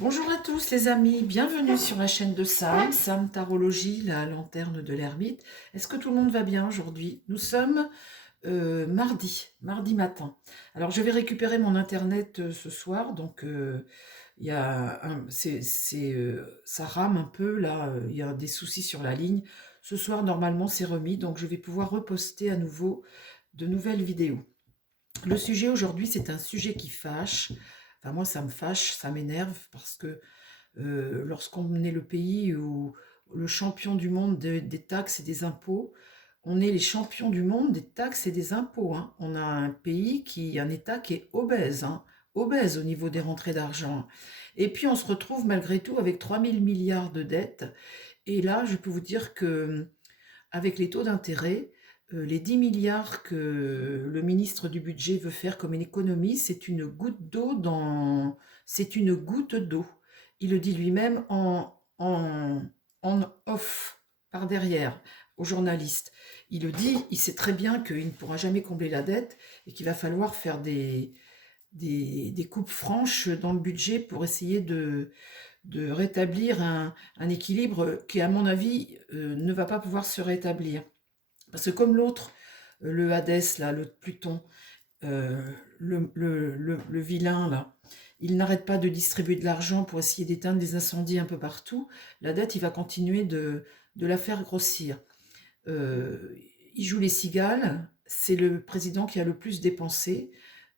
Bonjour à tous les amis, bienvenue sur la chaîne de Sam Tarologie, la lanterne de l'ermite. Est-ce que tout le monde va bien aujourd'hui? Nous sommes mardi matin. Alors je vais récupérer mon internet ce soir, donc ça rame un peu là, il y a des soucis sur la ligne. Ce soir normalement c'est remis, donc je vais pouvoir reposter à nouveau de nouvelles vidéos. Le sujet aujourd'hui c'est un sujet qui fâche. Enfin moi ça me fâche, ça m'énerve parce que lorsqu'on est le pays où le champion du monde des taxes et des impôts, on est les champions du monde des taxes et des impôts, hein. On a un État qui est obèse, hein, obèse au niveau des rentrées d'argent. Et puis on se retrouve malgré tout avec 3000 milliards de dettes. Et là, je peux vous dire que avec les taux d'intérêt, les 10 milliards que le ministre du budget veut faire comme une économie, c'est une goutte d'eau c'est une goutte d'eau. Il le dit lui-même en off, par derrière, aux journalistes. Il le dit, il sait très bien qu'il ne pourra jamais combler la dette et qu'il va falloir faire des coupes franches dans le budget pour essayer de rétablir un équilibre qui, à mon avis, ne va pas pouvoir se rétablir. Parce que comme l'autre, le Hadès, là, le Pluton, le vilain, là, il n'arrête pas de distribuer de l'argent pour essayer d'éteindre des incendies un peu partout, la dette, il va continuer de la faire grossir. Euh, il joue les cigales, c'est le président qui a le plus dépensé.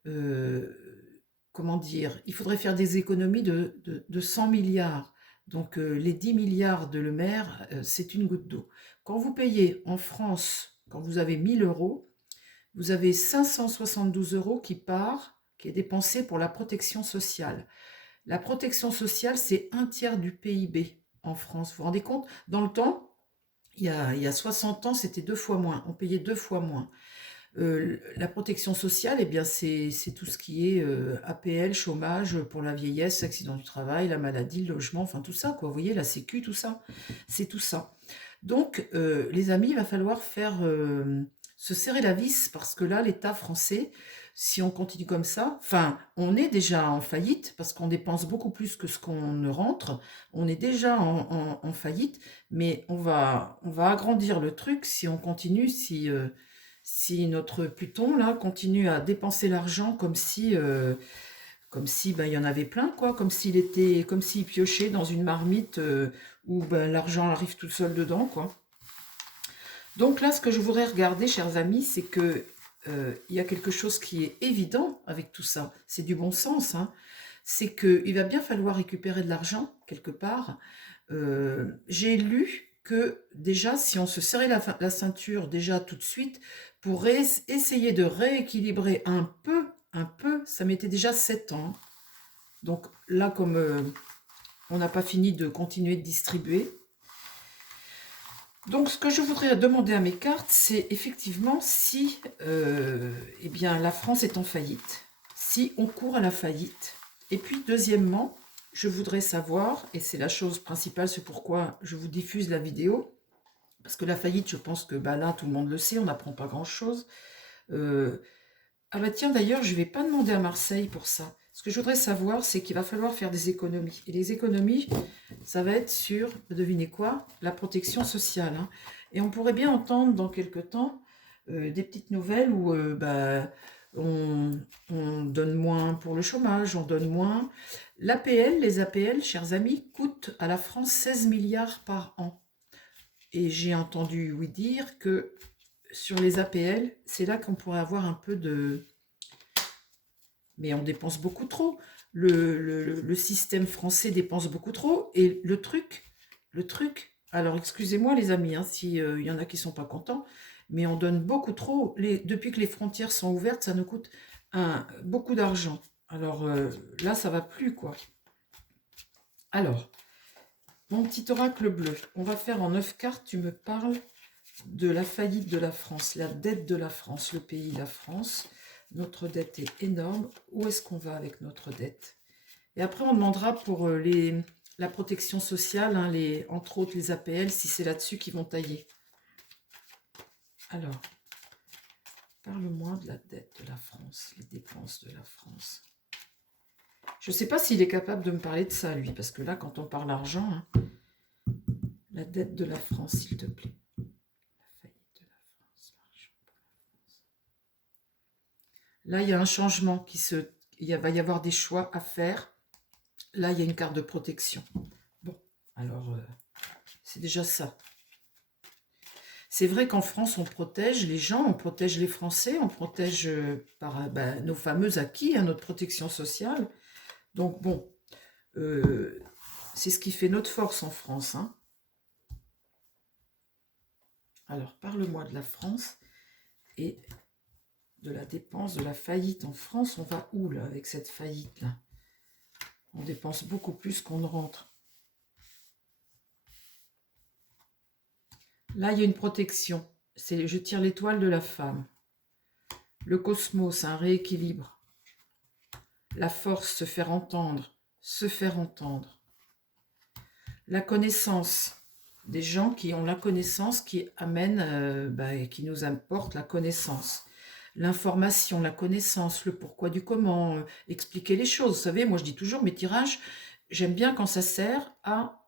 Euh, comment dire, il faudrait faire des économies de 100 milliards. Donc les 10 milliards de Le Maire, c'est une goutte d'eau. Quand vous payez en France, quand vous avez 1000 euros, vous avez 572 euros qui est dépensé pour la protection sociale. La protection sociale, c'est un tiers du PIB en France. Vous vous rendez compte? Dans le temps, il y a 60 ans, c'était 2 fois moins. On payait 2 fois moins. La protection sociale, eh bien, c'est tout ce qui est APL, chômage pour la vieillesse, accident du travail, la maladie, le logement, enfin tout ça, quoi. Vous voyez, la sécu, tout ça, c'est tout ça. Donc, les amis, il va falloir se serrer la vis parce que là, l'État français, si on continue comme ça, enfin, on est déjà en faillite parce qu'on dépense beaucoup plus que ce qu'on ne rentre. On est déjà en faillite, mais on va agrandir le truc si on continue, si notre Pluton là continue à dépenser l'argent comme si ben, il y en avait plein quoi, comme s'il piochait dans une marmite où ben, l'argent arrive tout seul dedans quoi. Donc là, ce que je voudrais regarder, chers amis, c'est que il y a quelque chose qui est évident avec tout ça. C'est du bon sens, hein. C'est qu'il va bien falloir récupérer de l'argent quelque part. J'ai lu que déjà, si on se serrait la ceinture déjà tout de suite, pour essayer de rééquilibrer un peu, ça mettait déjà 7 ans. Donc là, comme on n'a pas fini de continuer de distribuer. Donc ce que je voudrais demander à mes cartes, c'est effectivement si eh bien, la France est en faillite, si on court à la faillite. Et puis deuxièmement, je voudrais savoir, et c'est la chose principale, c'est pourquoi je vous diffuse la vidéo, parce que la faillite, je pense que bah, là, tout le monde le sait, on n'apprend pas grand-chose. Ah bah tiens, d'ailleurs, je ne vais pas demander à Marseille pour ça. Ce que je voudrais savoir, c'est qu'il va falloir faire des économies. Et les économies, ça va être sur, devinez quoi, la protection sociale, hein. Et on pourrait bien entendre dans quelques temps des petites nouvelles où bah, on donne moins pour le chômage, on donne moins. L'APL, les APL, chers amis, coûtent à la France 16 milliards par an. Et j'ai entendu oui dire que sur les APL, c'est là qu'on pourrait avoir un peu de... Mais on dépense beaucoup trop. Le système français dépense beaucoup trop. Et le truc, alors excusez-moi les amis, hein, s'il y en a qui ne sont pas contents, mais on donne beaucoup trop. Depuis que les frontières sont ouvertes, ça nous coûte beaucoup d'argent. Alors là, ça va plus, quoi. Alors, mon petit oracle bleu, on va faire en 9 cartes, tu me parles de la faillite de la France, la dette de la France, le pays, la France. Notre dette est énorme. Où est-ce qu'on va avec notre dette? Et après, on demandera pour la protection sociale, hein, entre autres les APL, si c'est là-dessus qu'ils vont tailler. Alors, parle-moi de la dette de la France, les dépenses de la France. Je ne sais pas s'il est capable de me parler de ça, lui, parce que là, quand on parle argent, hein, la dette de la France, s'il te plaît. La faillite de la France, l'argent pour la France. Là, il y a un changement va y avoir des choix à faire. Là, il y a une carte de protection. Bon, alors, c'est déjà ça. C'est vrai qu'en France, on protège les gens, on protège les Français, on protège par nos fameux acquis, hein, notre protection sociale. Donc bon, c'est ce qui fait notre force en France. Hein. Alors, parle-moi de la France et de la dépense, de la faillite en France. On va où, là, avec cette faillite-là? On dépense beaucoup plus qu'on ne rentre. Là, il y a une protection. Je tire l'étoile de la femme. Le cosmos, un rééquilibre. La force, se faire entendre. Se faire entendre. La connaissance. Des gens qui ont la connaissance, qui amènent, qui nous apportent la connaissance. L'information, la connaissance, le pourquoi du comment, expliquer les choses. Vous savez, moi je dis toujours, mes tirages, j'aime bien quand ça sert à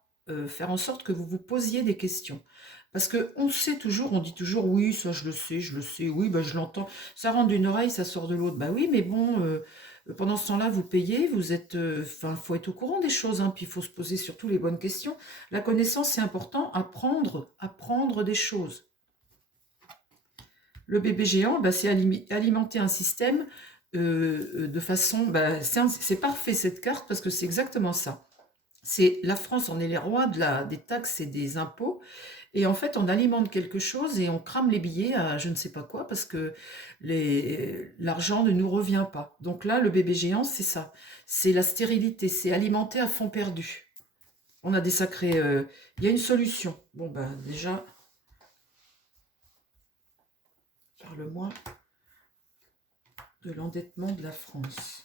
faire en sorte que vous vous posiez des questions. Parce qu'on sait toujours, on dit toujours, oui, ça je le sais, oui, je l'entends. Ça rentre d'une oreille, ça sort de l'autre. Bah oui, mais bon, pendant ce temps-là, vous payez, vous êtes... faut être au courant des choses, hein, puis il faut se poser surtout les bonnes questions. La connaissance, c'est important, apprendre des choses. Le bébé géant, c'est alimenter un système de façon... c'est parfait cette carte parce que c'est exactement ça. C'est la France, on est les rois des taxes et des impôts. Et en fait, on alimente quelque chose et on crame les billets à je ne sais pas quoi parce que l'argent ne nous revient pas. Donc là, le bébé géant, c'est ça. C'est la stérilité, c'est alimenter à fond perdu. On a des sacrés... Il y a une solution. Bon, déjà... Parle-moi de l'endettement de la France.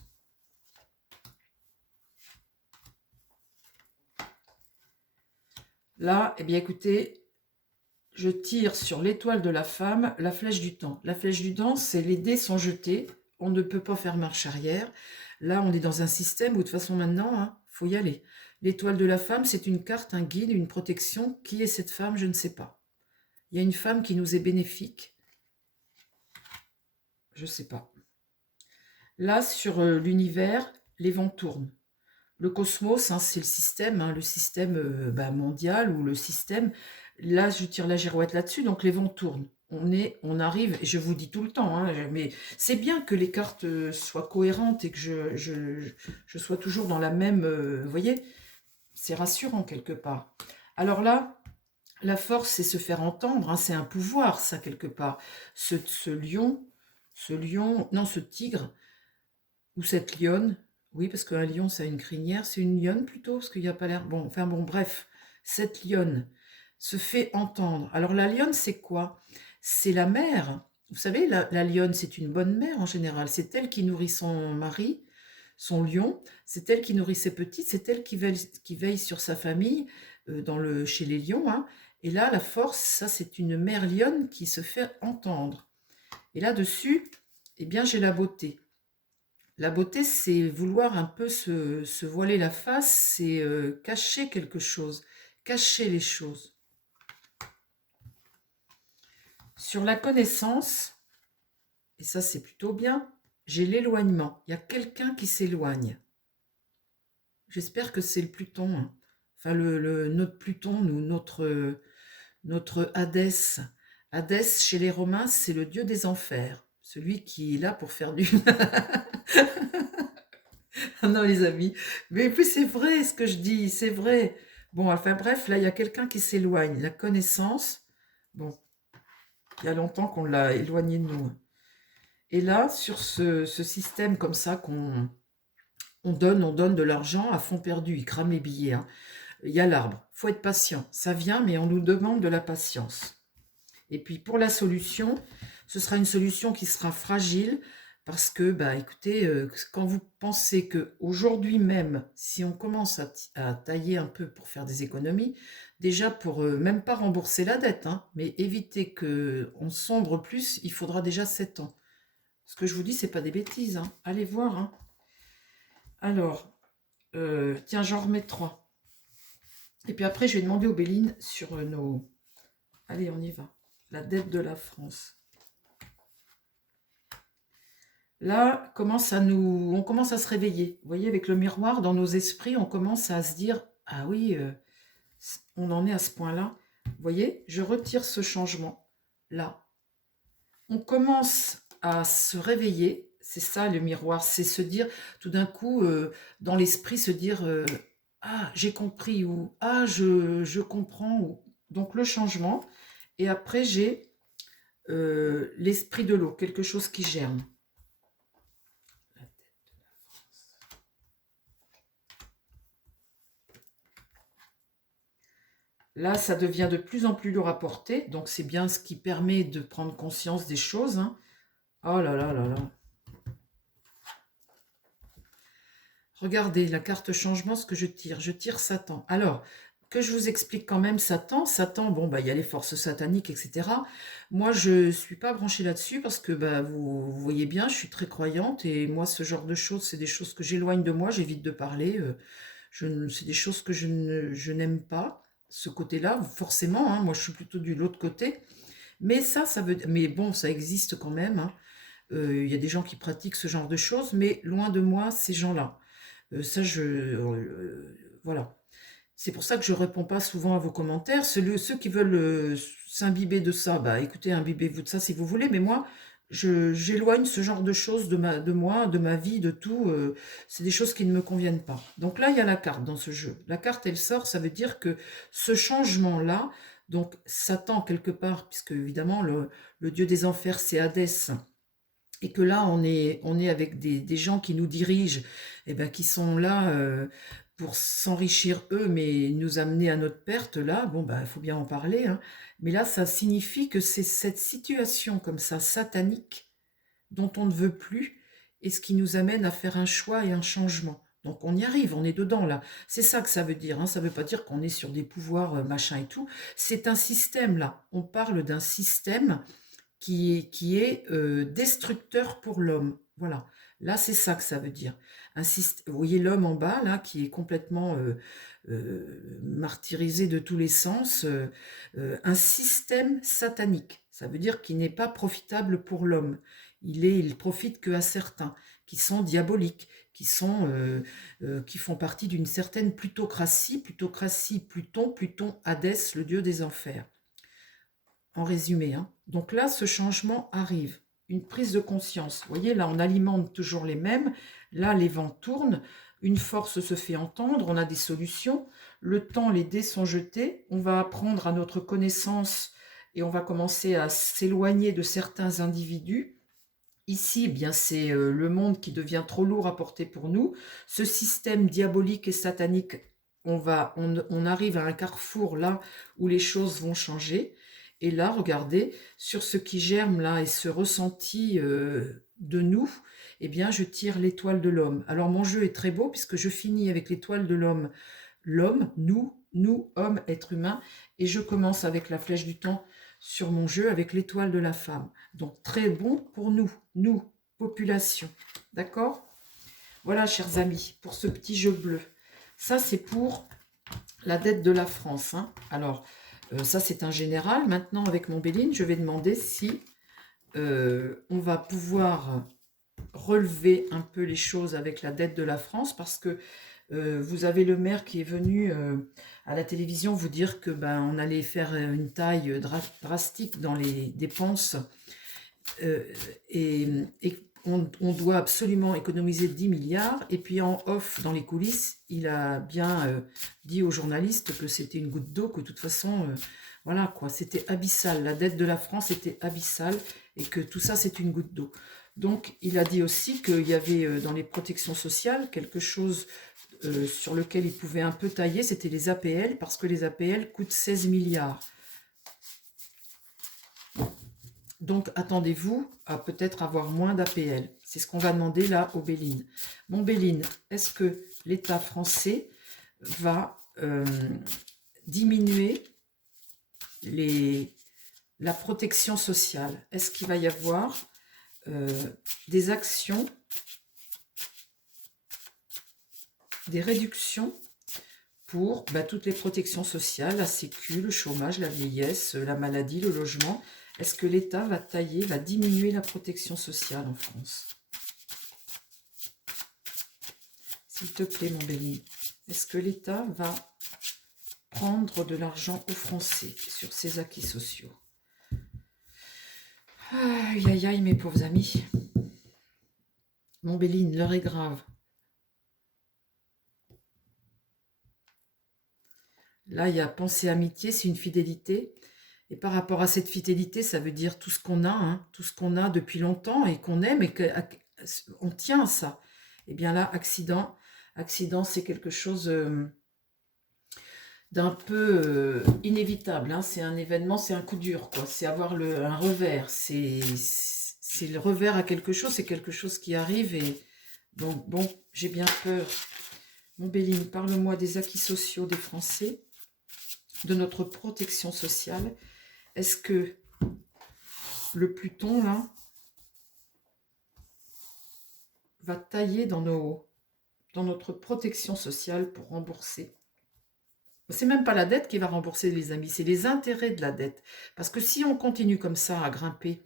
Là, eh bien écoutez, je tire sur l'étoile de la femme, la flèche du temps. La flèche du temps, c'est les dés sont jetés, on ne peut pas faire marche arrière. Là, on est dans un système où de toute façon maintenant, faut y aller. L'étoile de la femme, c'est une carte, un guide, une protection. Qui est cette femme? Je ne sais pas. Il y a une femme qui nous est bénéfique. Je ne sais pas. Là, sur l'univers, les vents tournent. Le cosmos, c'est le système mondial ou le système. Là, je tire la girouette là-dessus, donc les vents tournent. On arrive, et je vous dis tout le temps, mais c'est bien que les cartes soient cohérentes et que je sois toujours dans la même... vous voyez, c'est rassurant quelque part. Alors là, la force, c'est se faire entendre, c'est un pouvoir, ça, quelque part. Ce tigre, ou cette lionne, oui, parce qu'un lion, ça a une crinière, c'est une lionne plutôt, parce qu'il n'y a pas l'air... Bon, bref, cette lionne se fait entendre. Alors la lionne, c'est quoi? C'est la mère. Vous savez, la lionne, c'est une bonne mère en général. C'est elle qui nourrit son mari, son lion, c'est elle qui nourrit ses petits, c'est elle qui veille sur sa famille chez les lions. Hein. Et là, la force, ça, c'est une mère lionne qui se fait entendre. Et là-dessus, eh bien, j'ai la beauté. La beauté, c'est vouloir un peu se voiler la face, c'est cacher quelque chose, cacher les choses. Sur la connaissance, et ça c'est plutôt bien, j'ai l'éloignement. Il y a quelqu'un qui s'éloigne. J'espère que c'est le Pluton. Hein. Enfin, notre Pluton, notre Hadès. Hadès, chez les Romains, c'est le dieu des enfers. Celui qui est là pour faire du... Non, les amis. Mais puis c'est vrai ce que je dis, c'est vrai. Bon, enfin bref, là, il y a quelqu'un qui s'éloigne. La connaissance, bon, il y a longtemps qu'on l'a éloigné de nous. Et là, sur ce système comme ça qu'on on donne de l'argent à fond perdu, il crame les billets. Hein. Il y a l'arbre, faut être patient. Ça vient, mais on nous demande de la patience. Et puis pour la solution, ce sera une solution qui sera fragile, parce que, écoutez, quand vous pensez qu'aujourd'hui même, si on commence à tailler un peu pour faire des économies, déjà pour même pas rembourser la dette, mais éviter qu'on sombre plus, il faudra déjà 7 ans. Ce que je vous dis, c'est pas des bêtises. Allez voir. Alors, Tiens, j'en remets 3. Et puis après, je vais demander aux Béline sur nos... Allez, on y va. La dette de la France. Là, on commence à se réveiller. Vous voyez, avec le miroir, dans nos esprits, on commence à se dire, ah oui, on en est à ce point-là. Vous voyez, je retire ce changement. Là, on commence à se réveiller. C'est ça, le miroir. C'est se dire, tout d'un coup, dans l'esprit, se dire, ah, j'ai compris, ou ah, je comprends. Donc, le changement. Et après, j'ai l'esprit de l'eau, quelque chose qui germe. Là, ça devient de plus en plus lourd à porter, donc c'est bien ce qui permet de prendre conscience des choses. Hein. Oh là là là là. Regardez la carte changement, ce que je tire. Je tire Satan. Alors, que je vous explique quand même Satan. Satan, bon, bah, il y a les forces sataniques, etc. Moi, je ne suis pas branchée là-dessus parce que bah, vous voyez bien, je suis très croyante et moi, ce genre de choses, c'est des choses que j'éloigne de moi, j'évite de parler. C'est des choses que je n'aime pas. Ce côté-là, forcément, hein, moi je suis plutôt de l'autre côté, mais ça veut, mais bon, ça existe quand même. Hein. Y a des gens qui pratiquent ce genre de choses, mais loin de moi ces gens-là. Voilà. C'est pour ça que je réponds pas souvent à vos commentaires. Ceux qui veulent s'imbiber de ça, bah écoutez, imbibez-vous de ça si vous voulez, mais moi, j'éloigne ce genre de choses de moi, de ma vie, de tout. C'est des choses qui ne me conviennent pas. Donc là, il y a la carte dans ce jeu. La carte, elle sort, ça veut dire que ce changement-là, donc Satan quelque part, puisque évidemment le dieu des enfers, c'est Hadès, et que là, on est avec des gens qui nous dirigent, et ben, qui sont là pour s'enrichir eux, mais nous amener à notre perte, là, bon, ben, il faut bien en parler. Hein. Mais là, ça signifie que c'est cette situation comme ça, satanique, dont on ne veut plus, et ce qui nous amène à faire un choix et un changement. Donc on y arrive, on est dedans là. C'est ça que ça veut dire. Hein. Ça ne veut pas dire qu'on est sur des pouvoirs machin et tout. C'est un système là. On parle d'un système qui est destructeur pour l'homme. Voilà. Là, c'est ça que ça veut dire. Vous voyez l'homme en bas, là, qui est complètement martyrisé de tous les sens. Un système satanique. Ça veut dire qu'il n'est pas profitable pour l'homme. Il profite qu'à certains, qui sont diaboliques, qui font partie d'une certaine plutocratie. Plutocratie, Pluton, Hadès, le dieu des enfers. En résumé. Hein. Donc là, ce changement arrive. Une prise de conscience. Vous voyez, là, on alimente toujours les mêmes. Là, les vents tournent. Une force se fait entendre. On a des solutions. Le temps, les dés sont jetés. On va apprendre à notre connaissance et on va commencer à s'éloigner de certains individus. Ici, eh bien, c'est le monde qui devient trop lourd à porter pour nous. Ce système diabolique et satanique, on arrive à un carrefour là où les choses vont changer. Et là, regardez, sur ce qui germe là et ce ressenti de nous, eh bien, je tire l'étoile de l'homme. Alors, mon jeu est très beau puisque je finis avec l'étoile de l'homme. L'homme, nous, hommes, êtres humains. Et je commence avec la flèche du temps sur mon jeu avec l'étoile de la femme. Donc, très bon pour nous, population. D'accord? Voilà, chers amis, pour ce petit jeu bleu. Ça, c'est pour la dette de la France. Hein. Alors, ça, c'est un général. Maintenant, avec mon Béline, je vais demander si on va pouvoir relever un peu les choses avec la dette de la France, parce que vous avez le maire qui est venu à la télévision vous dire que on allait faire une taille drastique dans les dépenses et on doit absolument économiser 10 milliards. Et puis en off, dans les coulisses, il a bien dit aux journalistes que c'était une goutte d'eau, que de toute façon, voilà quoi, c'était abyssal. La dette de la France était abyssale et que tout ça, c'est une goutte d'eau. Donc, il a dit aussi qu'il y avait dans les protections sociales quelque chose sur lequel il pouvait un peu tailler, c'était les APL, parce que les APL coûtent 16 milliards. Donc, attendez-vous à peut-être avoir moins d'APL. C'est ce qu'on va demander là au Béline. Bon, Béline, est-ce que l'État français va diminuer la protection sociale? Est-ce qu'il va y avoir des actions des réductions pour toutes les protections sociales, la sécu, le chômage, la vieillesse, la maladie, le logement. Est-ce que l'État va tailler, va diminuer la protection sociale en France? S'il te plaît, mon Béli, est-ce que l'État va prendre de l'argent aux Français sur ses acquis sociaux? Aïe, aïe, aïe, mes pauvres amis. Mon Béline, l'heure est grave. Là, il y a pensée amitié, c'est une fidélité. Et par rapport à cette fidélité, ça veut dire tout ce qu'on a, hein, tout ce qu'on a depuis longtemps et qu'on aime et qu'on tient à ça. Et bien là, accident, c'est quelque chose d'un peu inévitable. Hein. C'est un événement, c'est un coup dur, quoi. C'est avoir un revers. C'est le revers à quelque chose, c'est quelque chose qui arrive. Et donc, bon, j'ai bien peur. Mon Béline, parle-moi des acquis sociaux des Français, de notre protection sociale. Est-ce que le Pluton, là, va tailler dans notre protection sociale pour rembourser? C'est même pas la dette qui va rembourser, les amis, c'est les intérêts de la dette. Parce que si on continue comme ça à grimper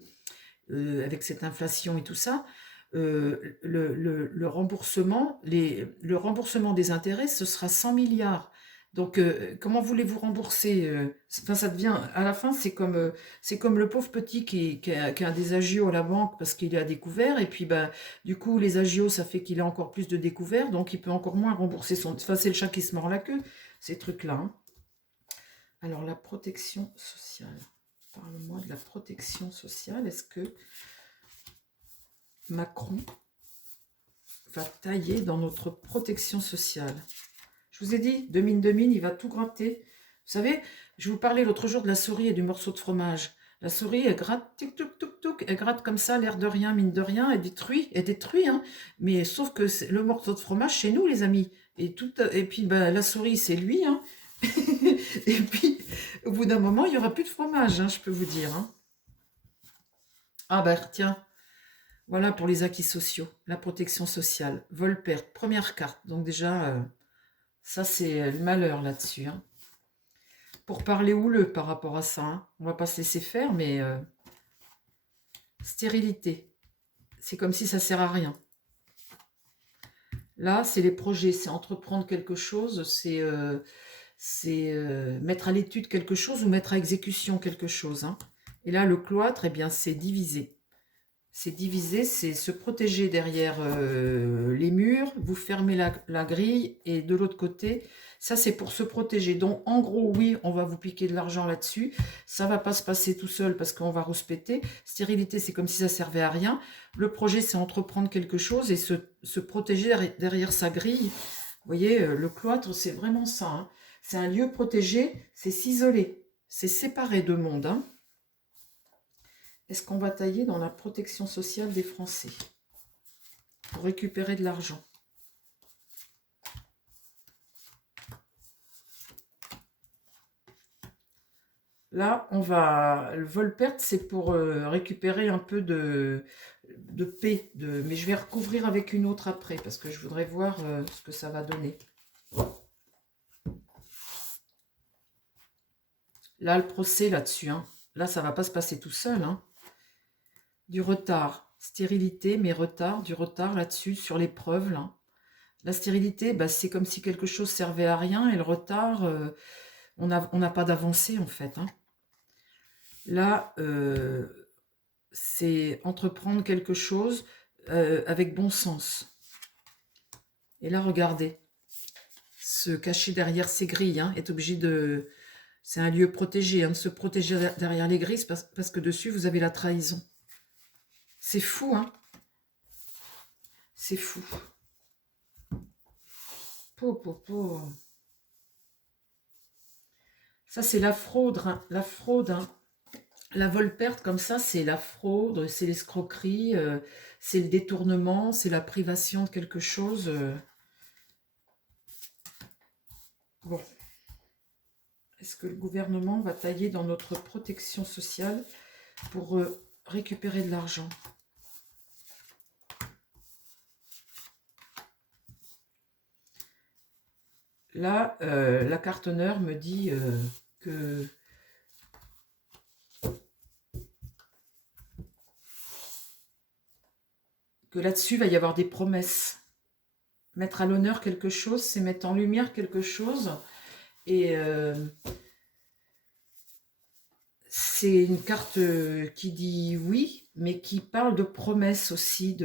avec cette inflation et tout ça, le remboursement des intérêts, ce sera 100 milliards. Donc, comment voulez-vous rembourser ça devient, à la fin, c'est comme le pauvre petit qui a des agios à la banque parce qu'il a découvert, et puis du coup, les agios, ça fait qu'il a encore plus de découverts, donc il peut encore moins rembourser son... Enfin, c'est le chat qui se mord la queue, ces trucs-là. Hein. Alors, la protection sociale. Parle-moi de la protection sociale. Est-ce que Macron va tailler dans notre protection sociale? Je vous ai dit, de mine, il va tout gratter. Vous savez, je vous parlais l'autre jour de la souris et du morceau de fromage. La souris, elle gratte, tic, tic, tic, tic, elle gratte comme ça, l'air de rien, mine de rien, elle détruit, hein. Mais sauf que le morceau de fromage, chez nous, les amis. Et puis, la souris, c'est lui, hein. Et puis, au bout d'un moment, il n'y aura plus de fromage, hein, je peux vous dire. Hein. Ah tiens, voilà pour les acquis sociaux, la protection sociale. Vol-perte, première carte. Donc déjà, ça c'est le malheur là-dessus. Hein. Pour parler houleux par rapport à ça, hein. On va pas se laisser faire, mais stérilité. C'est comme si ça sert à rien. Là, c'est les projets, c'est entreprendre quelque chose, c'est mettre à l'étude quelque chose ou mettre à exécution quelque chose. Hein. Et là, le cloître, eh bien, c'est diviser. C'est diviser, c'est se protéger derrière les murs, vous fermez la grille, et de l'autre côté, ça c'est pour se protéger. Donc en gros, oui, on va vous piquer de l'argent là-dessus, ça va pas se passer tout seul parce qu'on va rouspéter. Stérilité, c'est comme si ça servait à rien. Le projet, c'est entreprendre quelque chose et se protéger derrière sa grille. Vous voyez, le cloître, c'est vraiment ça. Hein. C'est un lieu protégé, c'est s'isoler, c'est séparer deux mondes. Hein. Est-ce qu'on va tailler dans la protection sociale des Français pour récupérer de l'argent? Là, le vol-perte, c'est pour récupérer un peu de paix. Mais je vais recouvrir avec une autre après, parce que je voudrais voir ce que ça va donner. Là, le procès là-dessus, hein. Là, ça ne va pas se passer tout seul. Hein. Du retard, stérilité, mais du retard là-dessus, sur les preuves. Là. La stérilité, c'est comme si quelque chose servait à rien, et le retard, on n'a pas d'avancée en fait. Hein. Là, c'est entreprendre quelque chose avec bon sens. Et là, regardez, se cacher derrière ces grilles, hein, est obligé de... C'est un lieu protégé, hein, de se protéger derrière les grilles, parce que dessus, vous avez la trahison. C'est fou, hein. C'est fou. Ça, c'est la fraude. Hein. La fraude. Hein. La vol-perte, comme ça, c'est la fraude, c'est l'escroquerie, c'est le détournement, c'est la privation de quelque chose. Bon. Est-ce que le gouvernement va tailler dans notre protection sociale pour récupérer de l'argent? Là, la carte honneur me dit que là-dessus, il va y avoir des promesses. Mettre à l'honneur quelque chose, c'est mettre en lumière quelque chose. Et c'est une carte qui dit oui, mais qui parle de promesses aussi,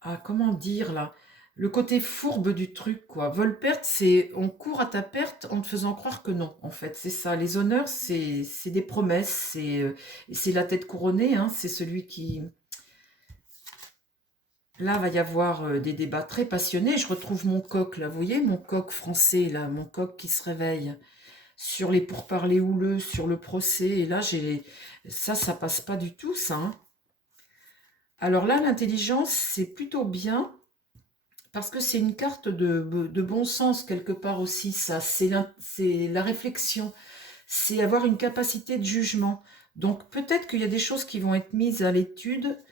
ah, comment dire là? Le côté fourbe du truc, quoi. Vol-perte, c'est on court à ta perte en te faisant croire que non, en fait. C'est ça. Les honneurs, c'est des promesses. C'est la tête couronnée, hein. C'est celui qui... Là, va y avoir des débats très passionnés. Je retrouve mon coq, là. Vous voyez, mon coq français, là. Mon coq qui se réveille sur les pourparlers houleux, sur le procès. Et là, ça passe pas du tout, ça, hein. Alors là, l'intelligence, c'est plutôt bien. Parce que c'est une carte de bon sens quelque part aussi, ça. C'est la réflexion, c'est avoir une capacité de jugement. Donc peut-être qu'il y a des choses qui vont être mises à l'étude,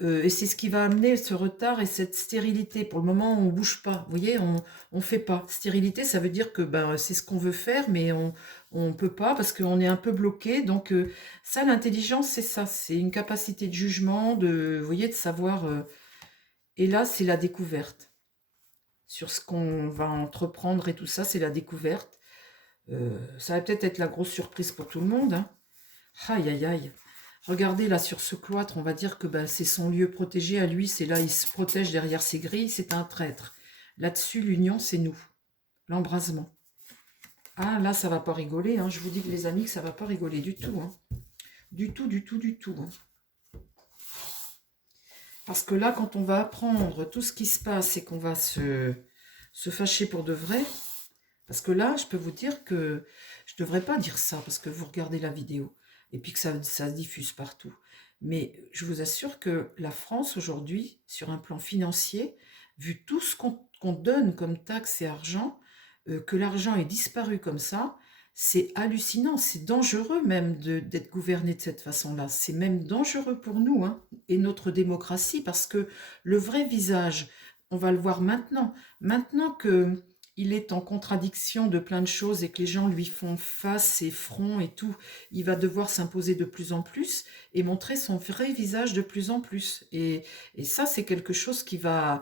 et c'est ce qui va amener ce retard et cette stérilité. Pour le moment, on ne bouge pas, vous voyez, on ne fait pas. Stérilité, ça veut dire que ben, c'est ce qu'on veut faire, mais on ne peut pas parce qu'on est un peu bloqué. Donc ça, l'intelligence, c'est ça, c'est une capacité de jugement, vous voyez, de savoir... et là, c'est la découverte sur ce qu'on va entreprendre et tout ça, c'est la découverte. Ça va peut-être être la grosse surprise pour tout le monde, hein. Aïe, aïe, aïe. Regardez là sur ce cloître, on va dire que ben, c'est son lieu protégé à lui, c'est là, il se protège derrière ses grilles, c'est un traître. Là-dessus, l'union, c'est nous, l'embrasement. Ah, là, ça va pas rigoler, hein. Je vous dis que les amis, que ça va pas rigoler du tout, hein. Du tout, du tout, du tout, hein. Parce que là, quand on va apprendre tout ce qui se passe et qu'on va se fâcher pour de vrai, parce que là, je peux vous dire que je ne devrais pas dire ça, parce que vous regardez la vidéo, et puis que ça se diffuse partout. Mais je vous assure que la France, aujourd'hui, sur un plan financier, vu tout ce qu'on donne comme taxes et argent, que l'argent est disparu comme ça, c'est hallucinant, c'est dangereux même d'être gouverné de cette façon-là. C'est même dangereux pour nous, hein, et notre démocratie, parce que le vrai visage, on va le voir maintenant. Maintenant que il est en contradiction de plein de choses et que les gens lui font face et front et tout, il va devoir s'imposer de plus en plus et montrer son vrai visage de plus en plus. Et ça, c'est quelque chose qui va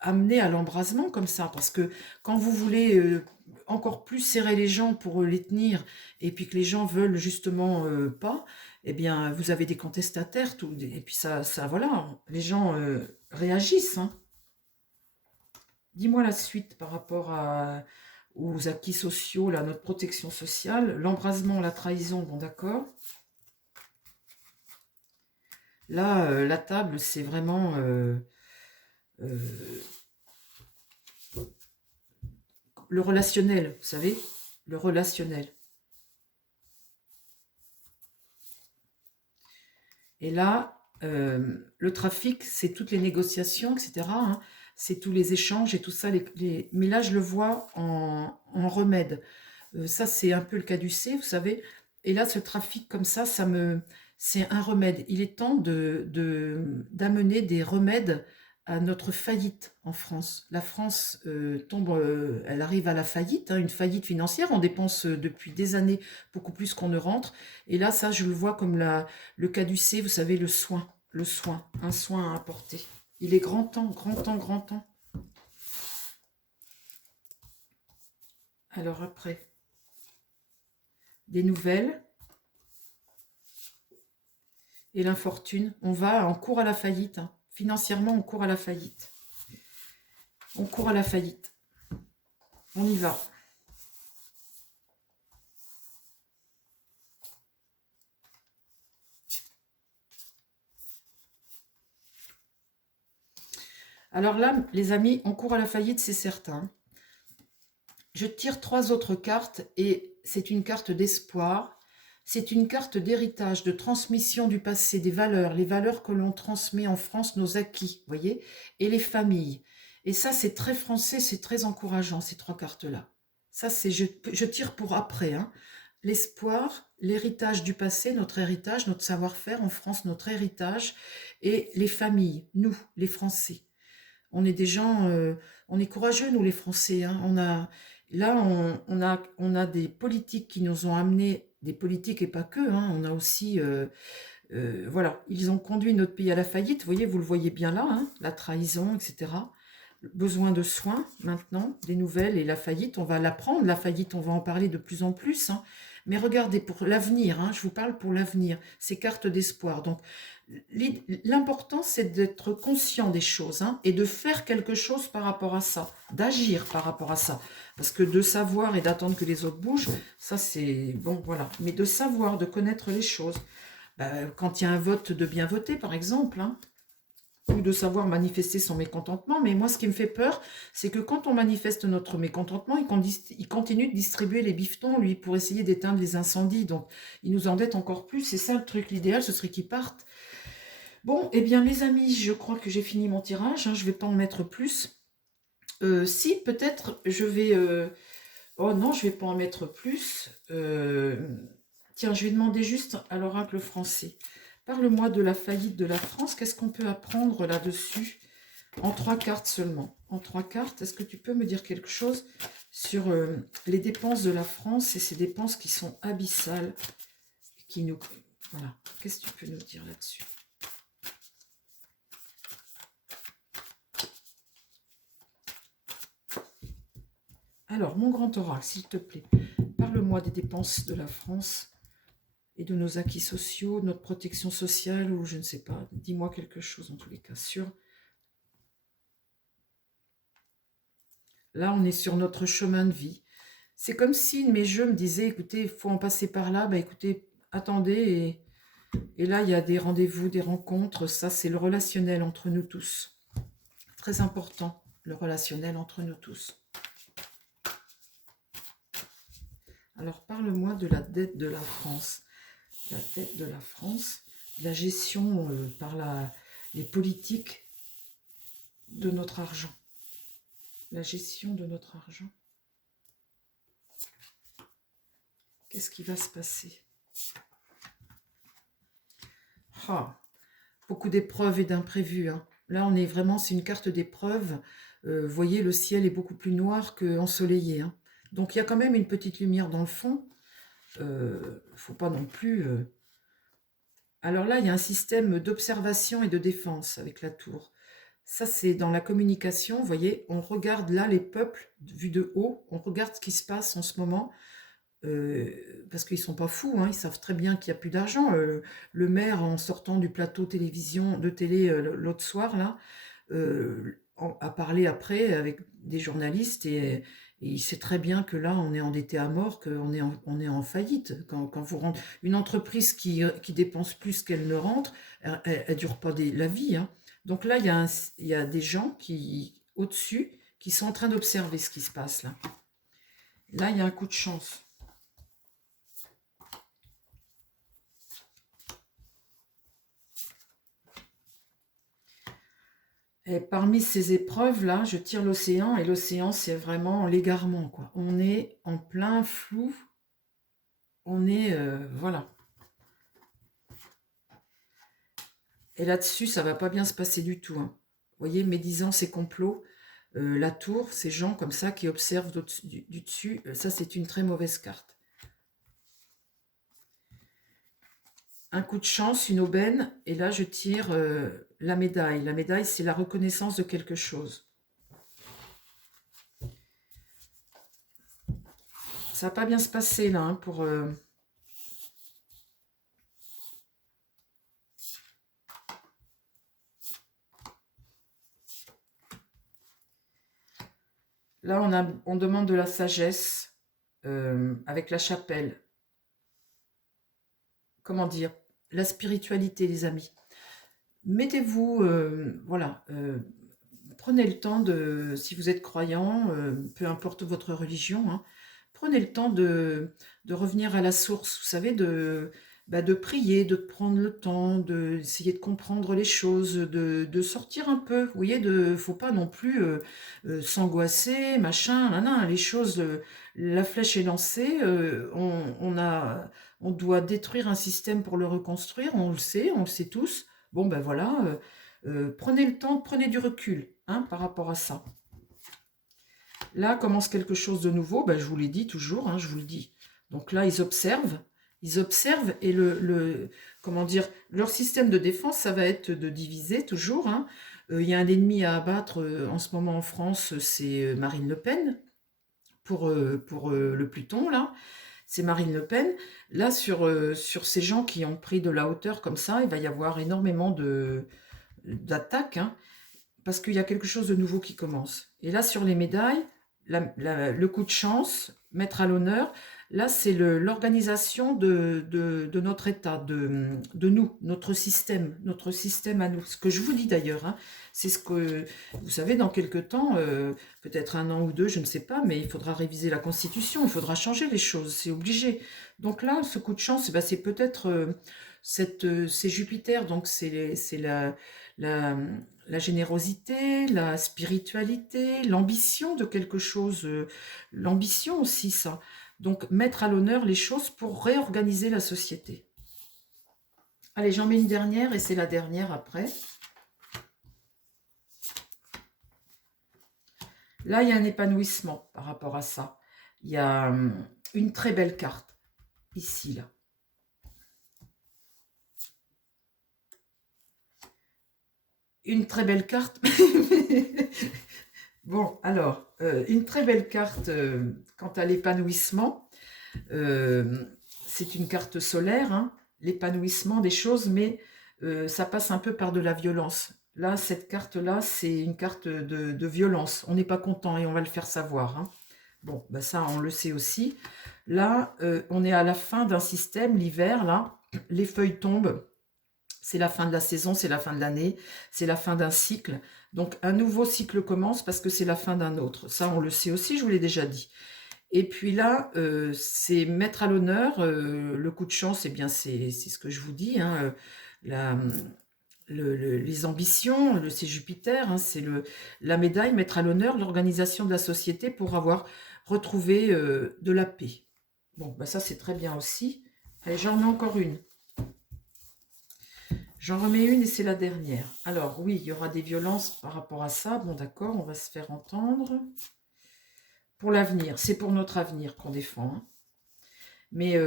amener à l'embrasement comme ça. Parce que quand vous voulez encore plus serrer les gens pour les tenir et puis que les gens veulent justement pas, eh bien, vous avez des contestataires. Et puis ça voilà, les gens réagissent, hein. Dis-moi la suite par rapport aux acquis sociaux, là, notre protection sociale, l'embrasement, la trahison, bon d'accord. Là, la table, c'est vraiment euh, le relationnel, vous savez, le relationnel. Et là, le trafic, c'est toutes les négociations, etc., hein, c'est tous les échanges et tout ça. Mais là, je le vois en remède. Ça, c'est un peu le caducée, vous savez. Et là, ce trafic comme ça, c'est un remède. Il est temps d'amener des remèdes à notre faillite en France. La France tombe, elle arrive à la faillite, hein, une faillite financière. On dépense depuis des années beaucoup plus qu'on ne rentre. Et là, ça, je le vois comme le caducée, vous savez, le soin, un soin à apporter. Il est grand temps, grand temps, grand temps. Alors après, des nouvelles. Et l'infortune, on court à la faillite, hein. Financièrement, on court à la faillite. On court à la faillite. On y va. Alors là, les amis, on court à la faillite, c'est certain. Je tire 3 autres cartes et c'est une carte d'espoir. C'est une carte d'héritage, de transmission du passé, des valeurs, les valeurs que l'on transmet en France, nos acquis, voyez, et les familles. Et ça, c'est très français, c'est très encourageant, ces 3 cartes-là. Ça, je tire pour après, hein. L'espoir, l'héritage du passé, notre héritage, notre savoir-faire en France, notre héritage, et les familles, nous, les Français. On est des gens, on est courageux, nous les Français, hein. Là, on a des politiques qui nous ont amenés, des politiques et pas que, hein. On a aussi, voilà, ils ont conduit notre pays à la faillite. Vous voyez, vous le voyez bien là, hein, la trahison, etc. Besoin de soins maintenant, des nouvelles et la faillite. On va l'apprendre, la faillite, on va en parler de plus en plus, hein. Mais regardez, pour l'avenir, hein, je vous parle pour l'avenir, ces cartes d'espoir. Donc, l'important, c'est d'être conscient des choses, hein, et de faire quelque chose par rapport à ça, d'agir par rapport à ça. Parce que de savoir et d'attendre que les autres bougent, ça c'est bon, voilà. Mais de savoir, de connaître les choses. Quand il y a un vote, de bien voter, par exemple, hein, ou de savoir manifester son mécontentement. Mais moi, ce qui me fait peur, c'est que quand on manifeste notre mécontentement, il continue de distribuer les bifetons, lui, pour essayer d'éteindre les incendies. Donc, il nous endette encore plus. C'est ça le truc. L'idéal, ce serait qu'il parte. Bon, eh bien, mes amis, je crois que j'ai fini mon tirage, hein, je ne vais pas en mettre plus. Si, peut-être, je vais... Oh non, je ne vais pas en mettre plus. Tiens, je vais demander juste à l'oracle français. Parle-moi de la faillite de la France. Qu'est-ce qu'on peut apprendre là-dessus? En 3 cartes seulement. En 3 cartes, est-ce que tu peux me dire quelque chose sur les dépenses de la France et ces dépenses qui sont abyssales, qui nous... Voilà. Qu'est-ce que tu peux nous dire là-dessus? Alors, mon grand oracle, s'il te plaît, parle-moi des dépenses de la France et de nos acquis sociaux, notre protection sociale, ou je ne sais pas, dis-moi quelque chose en tous les cas, sur... Là, on est sur notre chemin de vie. C'est comme si mes jeux me disaient, écoutez, il faut en passer par là, écoutez, attendez, et là, il y a des rendez-vous, des rencontres, ça c'est le relationnel entre nous tous. Très important, le relationnel entre nous tous. Alors, parle-moi de la dette de la France. La dette de la France, la gestion par les politiques de notre argent. La gestion de notre argent. Qu'est-ce qui va se passer? Beaucoup d'épreuves et d'imprévus, hein. Là, on est vraiment, c'est une carte d'épreuve. Vous voyez, le ciel est beaucoup plus noir qu'ensoleillé, hein. Donc, il y a quand même une petite lumière dans le fond. Faut pas non plus... Alors là, il y a un système d'observation et de défense avec la tour. Ça, c'est dans la communication. Vous voyez, on regarde là les peuples vus de haut. On regarde ce qui se passe en ce moment. Parce qu'ils sont pas fous, hein, ils savent très bien qu'il n'y a plus d'argent. Le maire, en sortant du plateau de télé l'autre soir, là, a parlé après avec des journalistes et il sait très bien que là, on est endetté à mort, on est en faillite. Quand vous rentrez, une entreprise qui dépense plus qu'elle ne rentre, elle dure pas la vie, hein. Donc là, il y a des gens qui, au-dessus, qui sont en train d'observer ce qui se passe là. Là, il y a un coup de chance. Et parmi ces épreuves-là, je tire l'océan, et l'océan, c'est vraiment l'égarement, quoi. On est en plein flou, on est... voilà. Et là-dessus, ça va pas bien se passer du tout, hein. Vous voyez, médisant ces complots, la tour, ces gens comme ça qui observent du dessus, ça c'est une très mauvaise carte. Un coup de chance, une aubaine, et là je tire la médaille. La médaille, c'est la reconnaissance de quelque chose. Ça va pas bien se passer là, hein, pour... Là, on demande de la sagesse avec la chapelle. Comment dire? La spiritualité, les amis. Mettez-vous, voilà, prenez le temps de, si vous êtes croyant, peu importe votre religion, hein, prenez le temps de revenir à la source, vous savez, de prier, de prendre le temps, d'essayer de comprendre les choses, de sortir un peu, vous voyez, faut pas non plus s'angoisser, machin, les choses, la flèche est lancée, on doit détruire un système pour le reconstruire, on le sait tous. Bon, ben voilà, prenez le temps, prenez du recul. hein, par rapport à ça. Là commence quelque chose de nouveau, ben, je vous l'ai dit toujours, hein, je vous le dis. Donc là, ils observent et comment dire, leur système de défense, ça va être de diviser toujours. Hein. Il y a un ennemi à abattre en ce moment en France, c'est Marine Le Pen, pour le Pluton, là. C'est Marine Le Pen. Là, sur ces gens qui ont pris de la hauteur comme ça, il va y avoir énormément d'attaques, hein, parce qu'il y a quelque chose de nouveau qui commence. Et là, sur les médailles, le coup de chance, mettre à l'honneur, là, c'est l'organisation de notre État, de nous, notre système à nous. Ce que je vous dis d'ailleurs, hein, c'est ce que, vous savez, dans quelques temps, peut-être 1 an ou 2, je ne sais pas, mais il faudra réviser la Constitution, il faudra changer les choses, c'est obligé. Donc là, ce coup de chance, ben, c'est peut-être c'est Jupiter, donc c'est la, la générosité, la spiritualité, l'ambition de quelque chose, l'ambition aussi ça. Donc mettre à l'honneur les choses pour réorganiser la société. Allez, j'en mets une dernière et c'est la dernière après. Là, il y a un épanouissement par rapport à ça. Il y a une très belle carte ici, là. Une très belle carte. Bon, alors, une très belle carte quant à l'épanouissement. C'est une carte solaire, hein, l'épanouissement des choses, mais ça passe un peu par de la violence. Là, cette carte-là, c'est une carte de violence. On n'est pas content et on va le faire savoir. Hein. Bon, ben ça, on le sait aussi. Là, on est à la fin d'un système, l'hiver, là, les feuilles tombent. C'est la fin de la saison, c'est la fin de l'année, c'est la fin d'un cycle. Donc, un nouveau cycle commence parce que c'est la fin d'un autre. Ça, on le sait aussi, je vous l'ai déjà dit. Et puis là, c'est mettre à l'honneur le coup de chance, eh bien, c'est ce que je vous dis, hein, la, les ambitions, c'est Jupiter, hein, c'est la médaille, mettre à l'honneur l'organisation de la société pour avoir retrouvé de la paix. Bon, bah ça c'est très bien aussi. Allez, j'en mets encore une. J'en remets une et c'est la dernière. Alors oui, il y aura des violences par rapport à ça. Bon d'accord, on va se faire entendre. Pour l'avenir, c'est pour notre avenir qu'on défend. Hein. Mais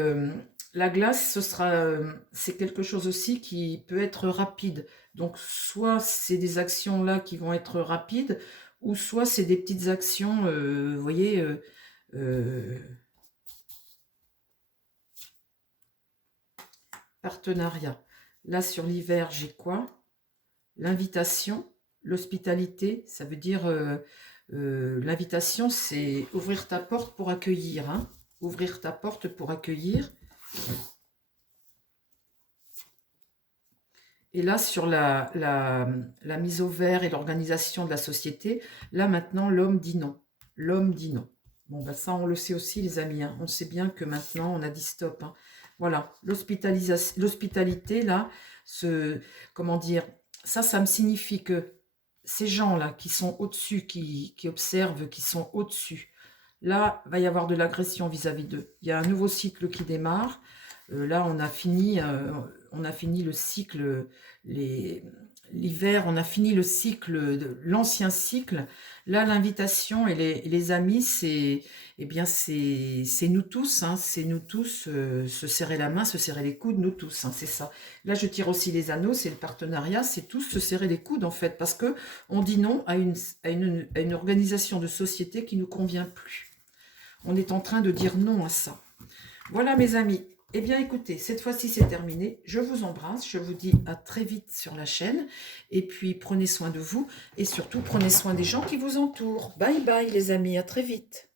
la glace, c'est quelque chose aussi qui peut être rapide. Donc, soit c'est des actions là qui vont être rapides, ou soit c'est des petites actions, vous voyez, partenariat. Là, sur l'hiver, j'ai quoi? L'invitation, l'hospitalité, ça veut dire, l'invitation, c'est ouvrir ta porte pour accueillir, hein. Ouvrir ta porte pour accueillir. Et là, sur la mise au vert et l'organisation de la société, là maintenant, l'homme dit non. L'homme dit non. Bon, ben ça, on le sait aussi, les amis. Hein. On sait bien que maintenant, on a dit stop. Hein. Voilà, l'hospitalité, là, comment dire, ça me signifie que ces gens-là qui sont au-dessus, qui observent, qui sont au-dessus, là, va y avoir de l'agression vis-à-vis d'eux. Il y a un nouveau cycle qui démarre. Là, on a fini le cycle, l'hiver, on a fini le cycle, l'ancien cycle. Là, l'invitation et les amis, c'est nous tous, hein, c'est nous tous, se serrer la main, se serrer les coudes, nous tous, hein, c'est ça. Là, je tire aussi les anneaux, c'est le partenariat, c'est tous se serrer les coudes en fait, parce que on dit non à une organisation de société qui ne nous convient plus. On est en train de dire non à ça. Voilà mes amis. Eh bien écoutez, cette fois-ci c'est terminé. Je vous embrasse, je vous dis à très vite sur la chaîne. Et puis prenez soin de vous et surtout prenez soin des gens qui vous entourent. Bye bye les amis, à très vite.